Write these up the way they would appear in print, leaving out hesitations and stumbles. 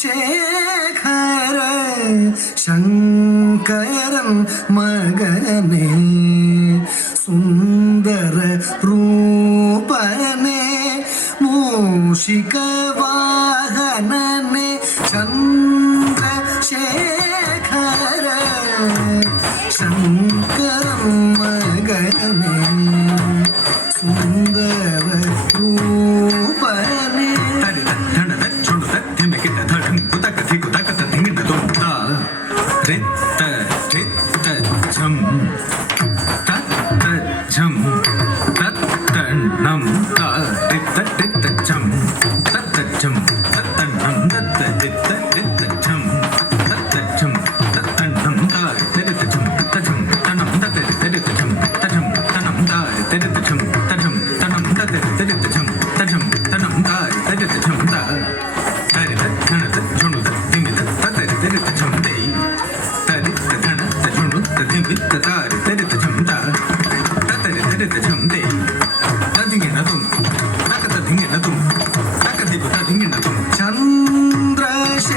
சேகர சங்கரன் மகனே சுந்தர ரூபனே மூஷிக வாகனனே சந்திரசேகர சங்கரன் மகனே சுந்தர ரூபனே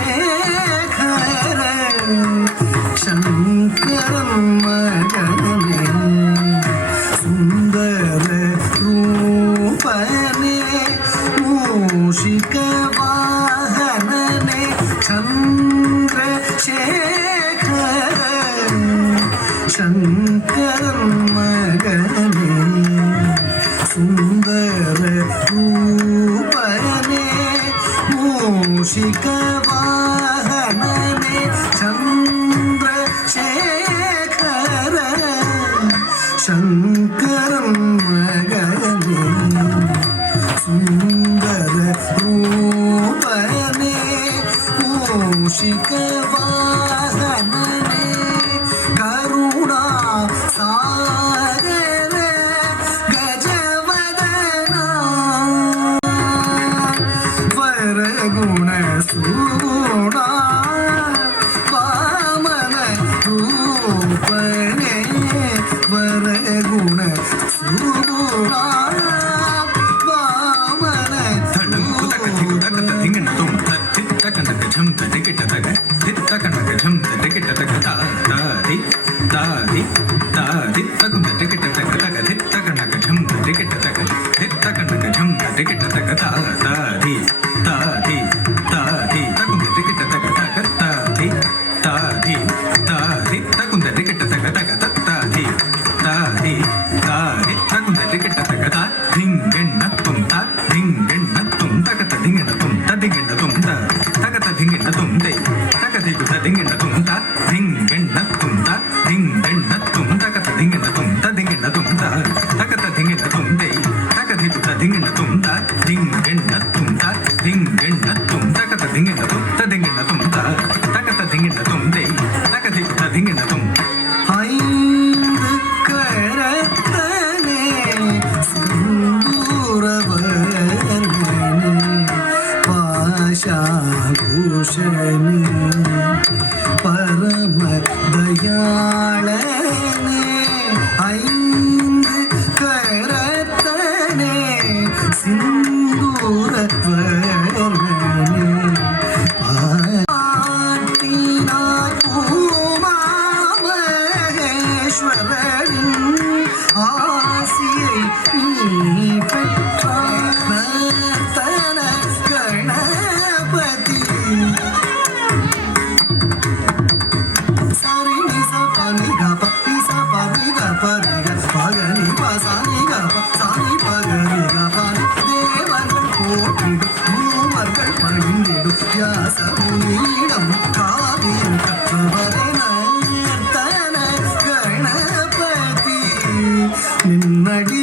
சந்திரசேகர சங்கரன் மகனே சுந்தர ரூபனே மூஷிக வாகனனே சந்திரசேகர சங்கரன் மகனே சுந்தர ரூபனே மூஷிக வாகனனே சந்திரசேகர சங்கரன் மகனே சுந்தர ரூபனே மூஷிக வாகனனே கருணா சாகர கஜவதனா வரகுண சூடா வாமன ரூபனே வரகுண சூடா வாமன ஐந்து கரத்தனே சிந்தூரவர்ணனே பாஷாபூஷணே பரம தயாளனே ஐந்து கரத்தனே சிந்தூரவர்ணனே ஆசியை நீ பெற்றான கணபதி சாரி நிச பனி கப நிச பனி கப ரிக பகனி பசானி கப சானி பகனி கப தேவர்கள் போற்றிடும் மூவர்கள் பணிந்திடும் வியாச முனியிடம் காவியம் கற்றவரே நின்னடி